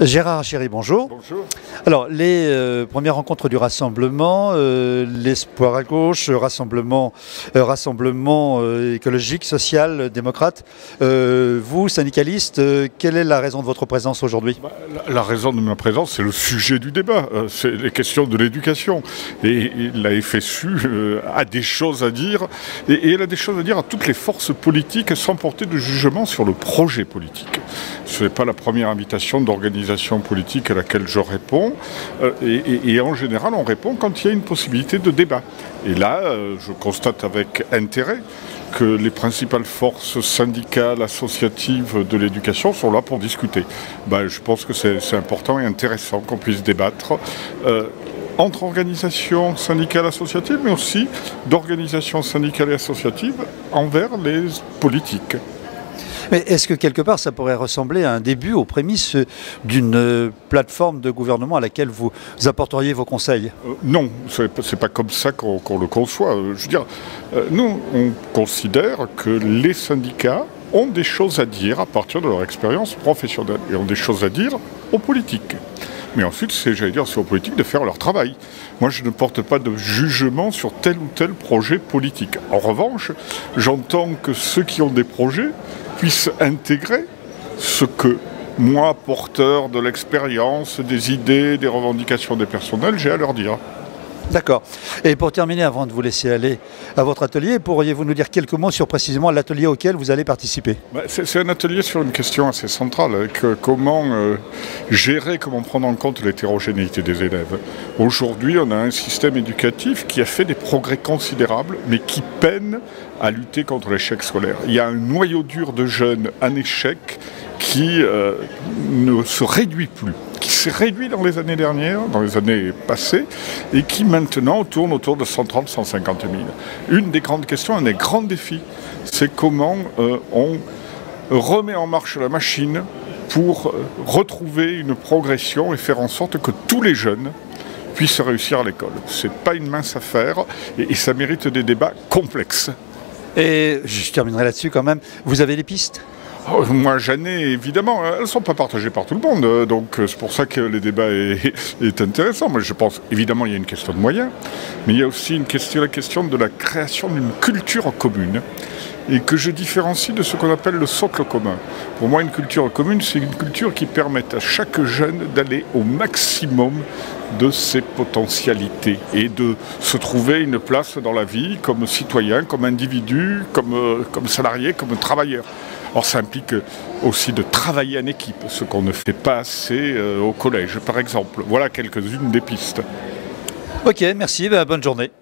Gérard Chéry, bonjour. Bonjour. Alors, les premières rencontres du rassemblement, l'Espoir à gauche, rassemblement écologique, social, démocrate. Vous, syndicaliste, quelle est la raison de votre présence aujourd'hui? La raison de ma présence, c'est le sujet du débat, c'est les questions de l'éducation. Et la FSU a des choses à dire, et elle a des choses à dire à toutes les forces politiques sans porter de jugement sur le projet politique. Ce n'est pas la première invitation d'organisation politique à laquelle je réponds, et en général on répond quand il y a une possibilité de débat. Et là, je constate avec intérêt que les principales forces syndicales, associatives de l'éducation sont là pour discuter. Je pense que c'est important et intéressant qu'on puisse débattre entre organisations syndicales associatives, mais aussi d'organisations syndicales et associatives envers les politiques. Mais est-ce que quelque part ça pourrait ressembler à un début, aux prémices d'une plateforme de gouvernement à laquelle vous apporteriez vos conseils? Non, c'est pas comme ça qu'on le conçoit. Je veux dire, nous, on considère que les syndicats ont des choses à dire à partir de leur expérience professionnelle et ont des choses à dire aux politiques. Mais ensuite, c'est aux politiques de faire leur travail. Moi, je ne porte pas de jugement sur tel ou tel projet politique. En revanche, j'entends que ceux qui ont des projets puissent intégrer ce que moi, porteur de l'expérience, des idées, des revendications des personnels, j'ai à leur dire. D'accord. Et pour terminer, avant de vous laisser aller à votre atelier, pourriez-vous nous dire quelques mots sur précisément l'atelier auquel vous allez participer? C'est un atelier sur une question assez centrale, comment gérer, comment prendre en compte l'hétérogénéité des élèves. Aujourd'hui, on a un système éducatif qui a fait des progrès considérables, mais qui peine à lutter contre l'échec scolaire. Il y a un noyau dur de jeunes en échec qui ne se réduit plus, qui s'est réduit dans les années dernières, dans les années passées, et qui maintenant tourne autour de 130-150 000. Une des grandes questions, un des grands défis, c'est comment on remet en marche la machine pour retrouver une progression et faire en sorte que tous les jeunes puissent réussir à l'école. Ce n'est pas une mince affaire et ça mérite des débats complexes. Et je terminerai là-dessus quand même. Vous avez des pistes? Moi j'en ai évidemment, elles ne sont pas partagées par tout le monde, donc c'est pour ça que le débat est intéressant. Moi je pense évidemment il y a une question de moyens, mais il y a aussi la question de la création d'une culture commune et que je différencie de ce qu'on appelle le socle commun. Pour moi une culture commune c'est une culture qui permette à chaque jeune d'aller au maximum de ses potentialités et de se trouver une place dans la vie comme citoyen, comme individu, comme salarié, comme travailleur. Or, ça implique aussi de travailler en équipe, ce qu'on ne fait pas assez au collège, par exemple. Voilà quelques-unes des pistes. Ok, merci, bonne journée.